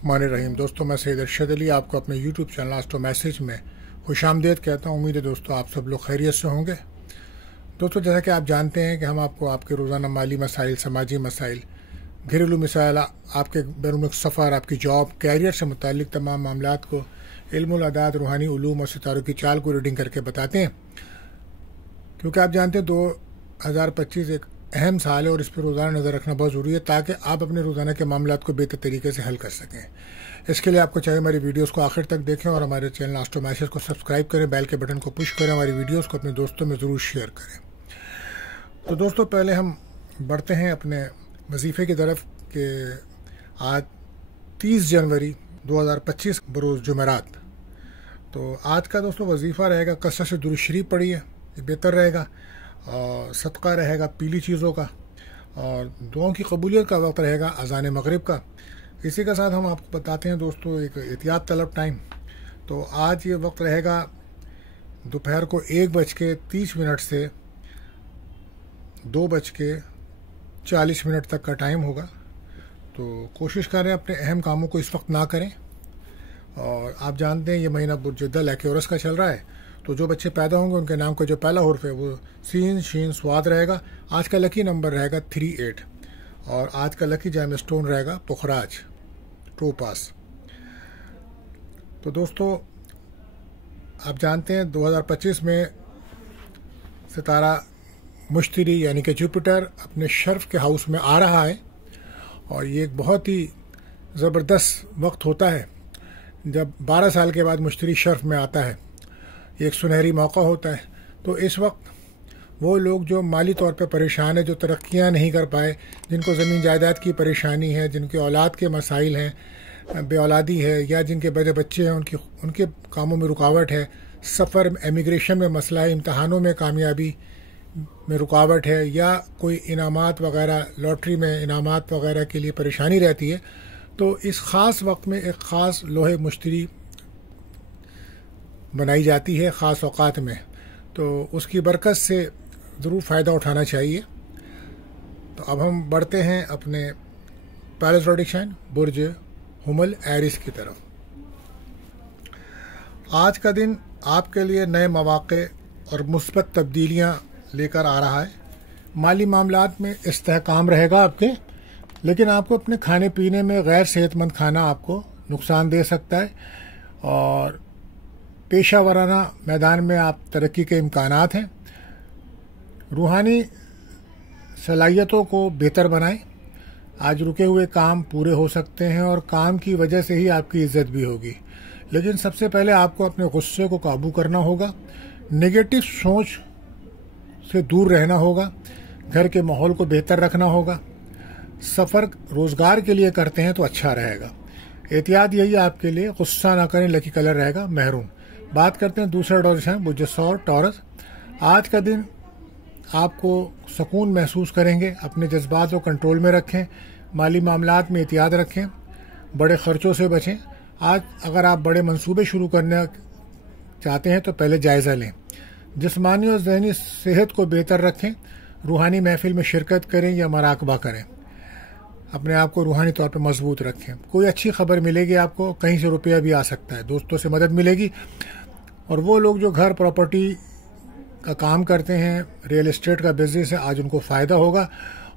मान रहीम दोस्तों, मैं सैयद अरशद अली आपको अपने यूट्यूब चैनल आस्ट्रो मैसेज में खुशामदीद कहता हूँ। उम्मीद है दोस्तों आप सब लोग खैरियत से होंगे। दोस्तों, जैसा कि आप जानते हैं कि हम आपको आपके रोज़ाना माली मसाइल, समाजी मसाइल, घरेलू मसाइल, आपके बैरून सफ़र, आपकी जॉब, कैरियर से मुतालिक तमाम मामलात को इल्मुल अदाद, रूहानी उलूम और सितारों की चाल को रीडिंग करके बताते हैं। क्योंकि आप जानते हैं 2025 एक अहम साल है और इस पर रोज़ाना नज़र रखना बहुत ज़रूरी है ताकि आप अपने रोज़ाना के मामलात को बेहतर तरीके से हल कर सकें। इसके लिए आपको चाहिए हमारी वीडियोस को आखिर तक देखें और हमारे चैनल आस्ट्रो मैसेज को सब्सक्राइब करें, बेल के बटन को पुश करें, हमारी वीडियोस को अपने दोस्तों में ज़रूर शेयर करें। तो दोस्तों, पहले हम बढ़ते हैं अपने वजीफ़े की तरफ कि आज 30 जनवरी 2025 बरोज़ जुमेरात। तो आज का दोस्तों वजीफ़ा रहेगा कसरत से दुरूद शरीफ पढ़िए, ये बेहतर रहेगा, और सदका रहेगा पीली चीज़ों का, और दुआओं की कबूलियत का वक्त रहेगा अज़ान मगरिब का। इसी के साथ हम आपको बताते हैं दोस्तों एक एहतियात तलब टाइम। तो आज ये वक्त रहेगा दोपहर को 1:30 से 2:40 तक का टाइम होगा। तो कोशिश करें अपने अहम कामों को इस वक्त ना करें। और आप जानते हैं ये महीना बुर्जुद्दल एक्योरस का चल रहा है, तो जो बच्चे पैदा होंगे उनके नाम का जो पहला हुर्फ है वो सीन शीन स्वाद रहेगा। आज का लकी नंबर रहेगा 38 और आज का लकी जैम स्टोन रहेगा पुखराज टोपास। तो दोस्तों, आप जानते हैं 2025 में सितारा मुश्तरी यानी कि जुपिटर अपने शर्फ के हाउस में आ रहा है, और ये एक बहुत ही ज़बरदस्त वक्त होता है जब 12 साल के बाद मुश्तरी शर्फ में आता है। एक सुनहरी मौका होता है। तो इस वक्त वो लोग जो माली तौर पे परेशान है, जो तरक्कियां नहीं कर पाए, जिनको ज़मीन जायदाद की परेशानी है, जिनके औलाद के मसाइल हैं, बे औलादी है, या जिनके बड़े बच्चे हैं उनके कामों में रुकावट है, सफ़र एमिग्रेशन में मसला है, इम्तहानों में कामयाबी में रुकावट है, या कोई इनामात वगैरह, लॉटरी में इनामात वगैरह के लिए परेशानी रहती है, तो इस ख़ास वक्त में एक ख़ास लोहे मुश्तरी बनाई जाती है ख़ास औक़ात में। तो उसकी बरकत से ज़रूर फ़ायदा उठाना चाहिए। तो अब हम बढ़ते हैं अपने पैलेस प्रेडिक्शन बुर्ज हुमल एरिस की तरफ। आज का दिन आपके लिए नए मौक़े और मुस्बत तब्दीलियाँ लेकर आ रहा है। माली मामलात में इस्तेहकाम रहेगा आपके, लेकिन आपको अपने खाने पीने में गैर सेहतमंद खाना आपको नुकसान दे सकता है, और पेशा वराना मैदान में आप तरक्की के इम्कानात हैं। रूहानी सलाहियतों को बेहतर बनाएं। आज रुके हुए काम पूरे हो सकते हैं और काम की वजह से ही आपकी इज्जत भी होगी। लेकिन सबसे पहले आपको अपने गुस्से को काबू करना होगा, नेगेटिव सोच से दूर रहना होगा, घर के माहौल को बेहतर रखना होगा। सफ़र रोज़गार के लिए करते हैं तो अच्छा रहेगा। एहतियात यही आपके लिए, गुस्सा ना करें, लकी कलर रहेगा मैरून। बात करते हैं दूसरा डायरेक्शन बुर्ज टॉरस। आज का दिन आपको सुकून महसूस करेंगे। अपने जज्बात को कंट्रोल में रखें, माली मामलात में एहतियात रखें, बड़े ख़र्चों से बचें। आज अगर आप बड़े मंसूबे शुरू करना चाहते हैं तो पहले जायज़ा लें। जिस्मानी और ज़हनी सेहत को बेहतर रखें। रूहानी महफिल में शिरकत करें या मराकबा करें। अपने आप को रूहानी तौर पर मजबूत रखें। कोई अच्छी खबर मिलेगी आपको, कहीं से रुपया भी आ सकता है, दोस्तों से मदद मिलेगी। और वो लोग जो घर प्रॉपर्टी का काम करते हैं, रियल एस्टेट का बिजनेस है, आज उनको फ़ायदा होगा।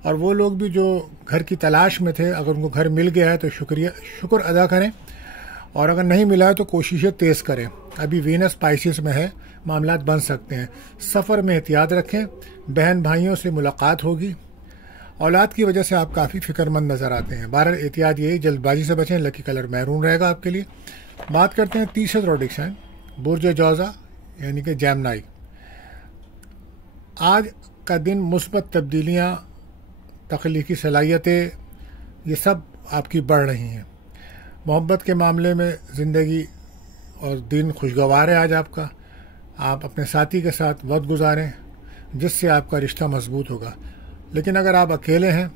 और वो लोग भी जो घर की तलाश में थे, अगर उनको घर मिल गया है तो शुक्र अदा करें, और अगर नहीं मिला है तो कोशिशें तेज़ करें। अभी वीनस स्पाइसिस में है, मामलात बन सकते हैं। सफ़र में एहतियात रखें। बहन भाइयों से मुलाकात होगी। औलाद की वजह से आप काफ़ी फ़िक्रमंद नज़र आते हैं। बहरहाल एहतियात यही, जल्दबाजी से बचें। लकी कलर मैरून रहेगा आपके लिए। बात करते हैं तीसरे प्रेडिक्शन बुर्ज जौज़ा यानी कि जैमनाई। आज का दिन मुस्बत तब्दीलियाँ, तख्लीकी सलाहियतें, ये सब आपकी बढ़ रही हैं। मोहब्बत के मामले में ज़िंदगी और दिन खुशगवार है आज आपका। आप अपने साथी के साथ वक्त गुजारें जिससे आपका रिश्ता मजबूत होगा। लेकिन अगर आप अकेले हैं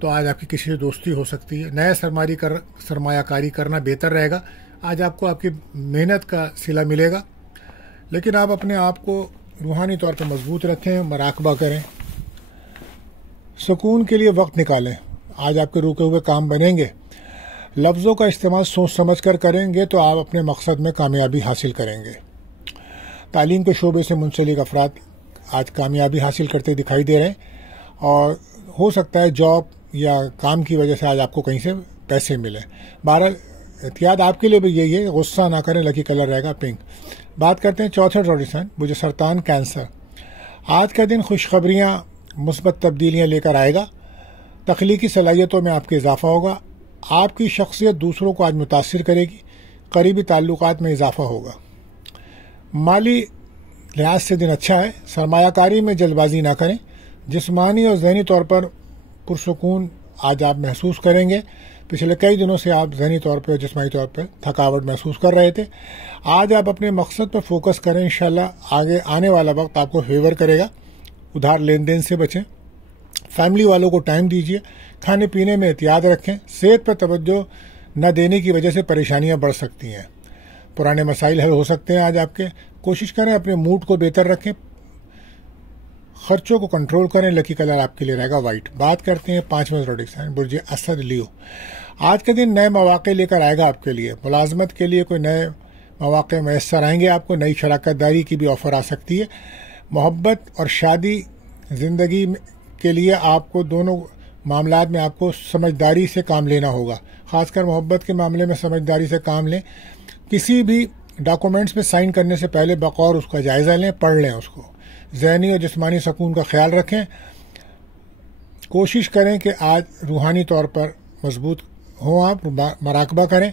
तो आज आपकी किसी से दोस्ती हो सकती है। नया सरमायाकारी करना बेहतर रहेगा। आज आपको आपकी मेहनत का सिला मिलेगा, लेकिन आप अपने आप को रूहानी तौर पर मजबूत रखें, मराकबा करें, सुकून के लिए वक्त निकालें। आज आपके रुके हुए काम बनेंगे। लफ्ज़ों का इस्तेमाल सोच समझ कर करेंगे तो आप अपने मकसद में कामयाबी हासिल करेंगे। तालीम के शोबे से मुंसलिक अफराद आज कामयाबी हासिल करते दिखाई दे रहे हैं और हो सकता है जॉब या काम की वजह से आज आपको कहीं से पैसे मिले। बहरहाल एहतियात आपके लिए भी यही है, गुस्सा ना करें, लकी कलर रहेगा पिंक। बात करते हैं चौथे जोडिसन, मुझे सरतान कैंसर। आज का दिन खुशखबरियाँ, मुस्बत तब्दीलियाँ लेकर आएगा। तख्लीकी सलाहियतों में आपके इजाफा होगा। आपकी शख्सियत दूसरों को आज मुतासिर करेगी। करीबी ताल्लुकात में इजाफा होगा। माली लिहाज से दिन अच्छा है। सरमायाकारी में जल्दबाजी ना करें। जिस्मानी और ज़हनी तौर पर पुरसुकून आज आप महसूस करेंगे। पिछले कई दिनों से आप ज़हनी तौर पर और जिस्मानी तौर पर थकावट महसूस कर रहे थे। आज आप अपने मकसद पर फोकस करें। इंशाल्लाह आगे आने वाला वक्त आपको फेवर करेगा। उधार लेन देन से बचें। फैमिली वालों को टाइम दीजिए। खाने पीने में एहतियात रखें। सेहत पर तवज्जो न देने की वजह से परेशानियां बढ़ सकती हैं। पुराने मसाइल हल हो सकते हैं आज आपके। कोशिश करें अपने मूड को बेहतर रखें। खर्चों को कंट्रोल करें। लकी कलर आपके लिए रहेगा वाइट। बात करते हैं 5वें ज़ोडिएक साइन बुर्ज असद लियो। आज के दिन नए मौके लेकर आएगा आपके लिए। मुलाजमत के लिए कोई नए मौके मैसर आएंगे आपको। नई शराकत दारी की भी ऑफर आ सकती है। मोहब्बत और शादी जिंदगी के लिए आपको दोनों मामलात में आपको समझदारी से काम लेना होगा। खासकर मोहब्बत के मामले में समझदारी से काम लें। किसी भी डॉक्यूमेंट्स पे साइन करने से पहले बकौर उसका जायजा लें, पढ़ लें उसको। ज़हनी और जिस्मानी सुकून का ख्याल रखें। कोशिश करें कि आज रूहानी तौर पर मजबूत हों, आप मराकबा करें।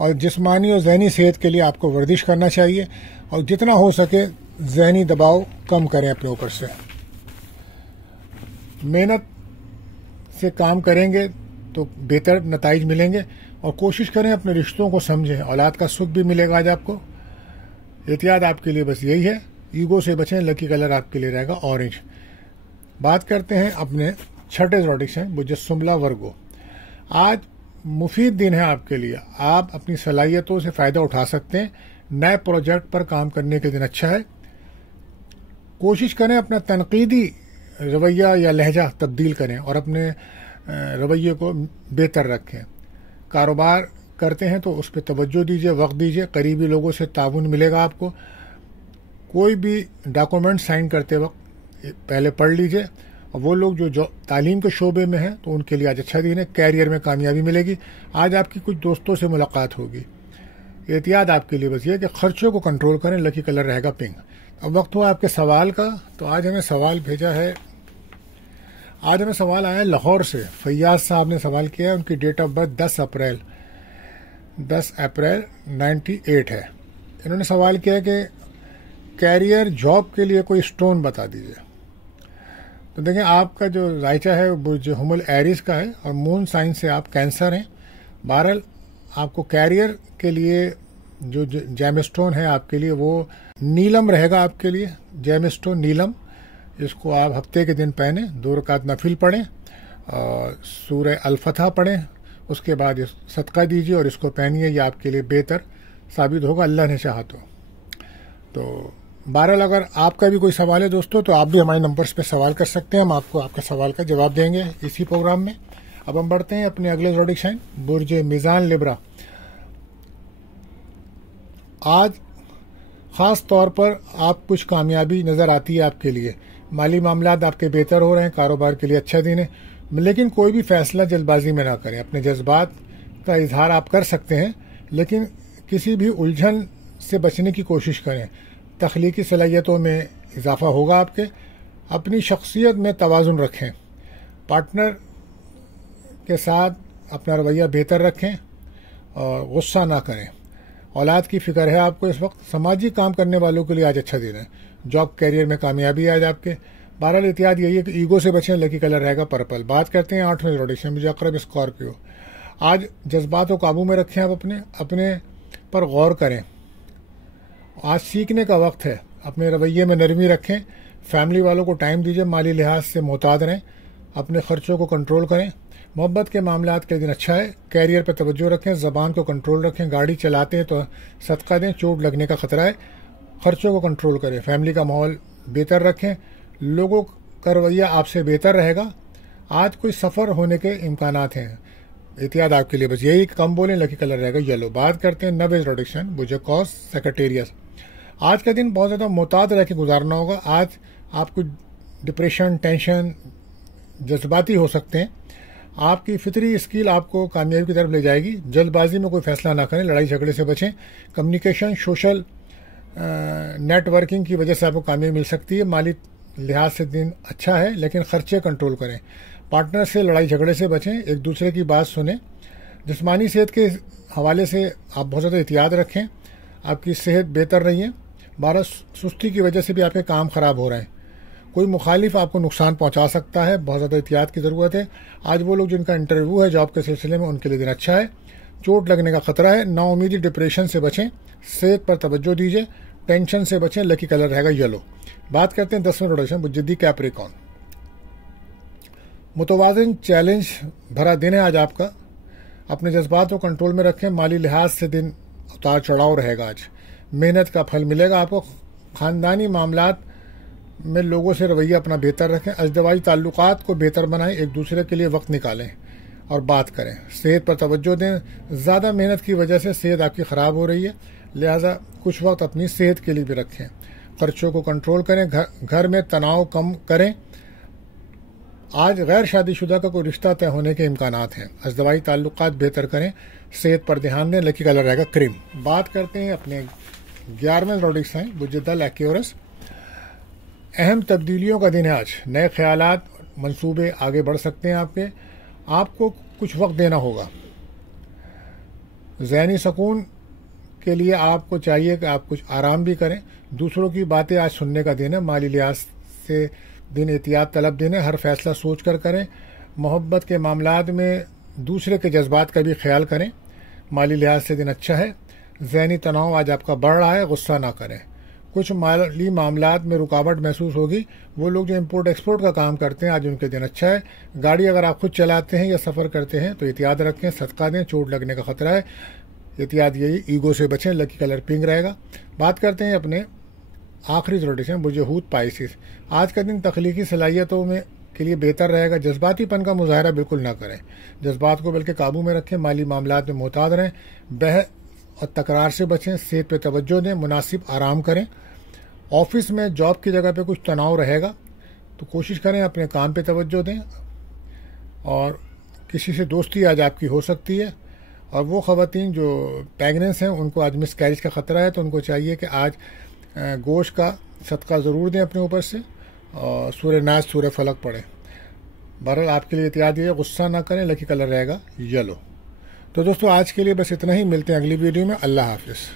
और जिस्मानी और ज़हनी सेहत के लिए आपको वर्जिश करना चाहिए और जितना हो सके ज़हनी दबाव कम करें अपने ऊपर से। मेहनत से काम करेंगे तो बेहतर नताइज मिलेंगे और कोशिश करें अपने रिश्तों को समझें। औलाद का सुख भी मिलेगा आज आपको। एहतियात आपके लिए बस यही है, ईगो से बचें। लकी कलर आपके लिए रहेगा ऑरेंज। बात करते हैं अपने छठे ज़ोडिएक से मुजस्सुमला वर्गो। आज मुफीद दिन है आपके लिए। आप अपनी सलाहियतों से फ़ायदा उठा सकते हैं। नए प्रोजेक्ट पर काम करने के दिन अच्छा है। कोशिश करें अपना तनकीदी रवैया या लहजा तब्दील करें और अपने रवैये को बेहतर रखें। कारोबार करते हैं तो उस पर तवज्जो दीजिए, वक्त दीजिए। करीबी लोगों से ताउन मिलेगा आपको। कोई भी डॉक्यूमेंट साइन करते वक्त पहले पढ़ लीजिए। और वो लोग जो तालीम के शोबे में हैं तो उनके लिए आज अच्छा दिन है। कैरियर में कामयाबी मिलेगी। आज आपकी कुछ दोस्तों से मुलाकात होगी। एहतियात आपके लिए बस ये कि खर्चों को कंट्रोल करें। लकी कलर रहेगा पिंक। अब वक्त हुआ आपके सवाल का। तो आज हमें सवाल भेजा है, आज हमें सवाल आया है लाहौर से। फैयाज साहब ने सवाल किया है। उनकी डेट ऑफ बर्थ 10 अप्रैल 98 है। इन्होंने सवाल किया कि कैरियर जॉब के लिए कोई स्टोन बता दीजिए। तो देखें, आपका जो जायचा है वो जो हुमुल एरिस का है और मून साइन से आप कैंसर हैं। बहरहाल आपको कैरियर के लिए जो जेमस्टोन है आपके लिए वो नीलम रहेगा आपके लिए। जेमस्टोन नीलम, इसको आप हफ्ते के दिन पहने। 2 रकात नफिल पढ़ें और सूरह अल-फतह पढ़ें। उसके बाद सदका दीजिए और इसको पहनिए। ये आपके लिए बेहतर साबित होगा अल्लाह ने चाहा तो। बहरहाल अगर आपका भी कोई सवाल है दोस्तों तो आप भी हमारे नंबर्स पे सवाल कर सकते हैं। हम आपको आपके सवाल का जवाब देंगे इसी प्रोग्राम में। अब हम बढ़ते हैं अपने अगले ज़ोडिएक साइन बुर्ज मीज़ान लिब्रा। आज ख़ास तौर पर आप कुछ कामयाबी नज़र आती है आपके लिए। माली मामलात आपके बेहतर हो रहे हैं। कारोबार के लिए अच्छा दिन है। लेकिन कोई भी फैसला जल्दबाजी में ना करें। अपने जज्बात का इजहार आप कर सकते हैं लेकिन किसी भी उलझन से बचने की कोशिश करें। तख्लीकी सलाहियतों में इजाफा होगा आपके। अपनी शख्सियत में तवाज़ुन रखें। पार्टनर के साथ अपना रवैया बेहतर रखें और गुस्सा ना करें। औलाद की फ़िक्र है आपको इस वक्त। समाजी काम करने वालों के लिए आज अच्छा दिन है। जॉब कैरियर में कामयाबी आज आपके। बहरहाल एहतियात यही है कि ईगो से बचें। लकी कलर रहेगा पर्पल। बात करते हैं 8वें ज़ोडिएक से मुझे अक़रब स्कॉर्पियो। आज जज्बात को काबू में रखें। आप अपने पर गौर करें। आज सीखने का वक्त है। अपने रवैये में नरमी रखें। फैमिली वालों को टाइम दीजिए। माली लिहाज से मोहतात रहें। अपने खर्चों को कंट्रोल करें। मोहब्बत के मामलात के दिन अच्छा है। कैरियर पर तवज्जो रखें। ज़बान को कंट्रोल रखें। गाड़ी चलाते हैं तो सदका दें, चोट लगने का खतरा है। खर्चों को कंट्रोल करें। फैमिली का माहौल बेहतर रखें। लोगों का रवैया आपसे बेहतर रहेगा। आज कोई सफ़र होने के इम्कानात हैं। एहतियात आपके लिए बस यही, कम बोलें, लकी कलर रहेगा येलो। बात करते हैं नब इंट्रोडक्शन बुजेकॉस सेक्रेटेरियस। आज का दिन बहुत ज़्यादा मुताद रह के गुजारना होगा। आज आपको डिप्रेशन, टेंशन, जज्बाती हो सकते हैं। आपकी फितरी स्किल आपको कामयाबी की तरफ ले जाएगी। जल्दबाजी में कोई फैसला ना करें, लड़ाई झगड़े से बचें। कम्युनिकेशन, सोशल नेटवर्किंग की वजह से आपको कामयाबी मिल सकती है। माली लिहाज से दिन अच्छा है, लेकिन खर्चे कंट्रोल करें। पार्टनर से लड़ाई झगड़े से बचें, एक दूसरे की बात सुनें। जिस्मानी सेहत के हवाले से आप बहुत ज़्यादा एहतियात रखें, आपकी सेहत बेहतर रही है। 12 सुस्ती की वजह से भी आपके काम ख़राब हो रहे हैं। कोई मुखालिफ आपको नुकसान पहुंचा सकता है, बहुत ज़्यादा एहतियात की ज़रूरत है। आज वो लोग जिनका इंटरव्यू है जॉब के सिलसिले में, उनके लिए दिन अच्छा है। चोट लगने का खतरा है। नाउमीदी, डिप्रेशन से बचें। सेहत पर तवज्जो दीजिए, टेंशन से बचें। लकी कलर रहेगा येलो। बात करते हैं 10वें प्रोडक्शन बुज्जिदी कैप्रिकॉर्न। मुतवाज़िन चैलेंज भरा दिन है आज आपका। अपने जज्बात को कंट्रोल में रखें। माली लिहाज से दिन उतार चढ़ाव रहेगा। आज मेहनत का फल मिलेगा आपको। ख़ानदानी मामलात में लोगों से रवैया अपना बेहतर रखें। अज़दवाजी ताल्लुकात को बेहतर बनाएं। एक दूसरे के लिए वक्त निकालें और बात करें। सेहत पर तवज्जो दें। ज़्यादा मेहनत की वजह से सेहत आपकी ख़राब हो रही है, लिहाजा कुछ वक्त अपनी सेहत के लिए भी रखें। खर्चों को कंट्रोल करें। घर में तनाव कम करें। आज गैर शादीशुदा का कोई रिश्ता तय होने के इम्कानात हैं। अज़दवाजी ताल्लुकात बेहतर करें। सेहत पर ध्यान दें। लकी कलर रहेगा क्रीम। बात करते हैं अपने 11वें प्रोडक्ट्स हैं बुज्जिदा लैक्योरस। अहम तब्दीलियों का दिन है आज। नए ख्यालात, मंसूबे आगे बढ़ सकते हैं आपके। आपको कुछ वक्त देना होगा। ज़हनी सुकून के लिए आपको चाहिए कि आप कुछ आराम भी करें। दूसरों की बातें आज सुनने का दिन है। माली लिहाज से दिन एहतियात तलब दिन है। हर फैसला सोच कर करें। मोहब्बत के मामलात में दूसरे के जज्बात का भी ख्याल करें। माली लिहाज से दिन अच्छा है। ज़हनी तनाव आज आपका बढ़ रहा है, गुस्सा ना करें। कुछ माली मामलात में रुकावट महसूस होगी। वो लोग जो इम्पोर्ट एक्सपोर्ट का काम करते हैं, आज उनके दिन अच्छा है। गाड़ी अगर आप खुद चलाते हैं या सफ़र करते हैं तो एहतियात रखें। सदका दें, चोट लगने का खतरा है। एहतियात यही, ईगो से बचें। लकी कलर पिंक रहेगा। बात करते हैं अपने आखिरी रोटेशन बुजहूत पाइसिस। आज का दिन तख्लीकी सलाहियतों में के लिए बेहतर रहेगा। जज्बातीपन का मुजाहरा बिल्कुल ना करें। जज्बात को बल्कि काबू में रखें। माली मामलात में मोहतात रहें। बहस और तकरार से बचें। सेहत पर तवज्जो दें। मुनासिब आराम करें। ऑफिस में, जॉब की जगह पे कुछ तनाव रहेगा तो कोशिश करें अपने काम पे तवज्जो दें। और किसी से दोस्ती आज आपकी हो सकती है। और वो ख़वातीन जो प्रेग्नेंस हैं उनको आज मिसकैरेज का ख़तरा है, तो उनको चाहिए कि आज गोश्त का सदका ज़रूर दें अपने ऊपर से और सूरह नास, सूरह फलक पढ़ें। बहरहाल आपके लिए एहतियात ये, गुस्सा ना करें। लकी कलर रहेगा येलो। तो दोस्तों आज के लिए बस इतना ही। मिलते हैं अगली वीडियो में। अल्लाह हाफिज़।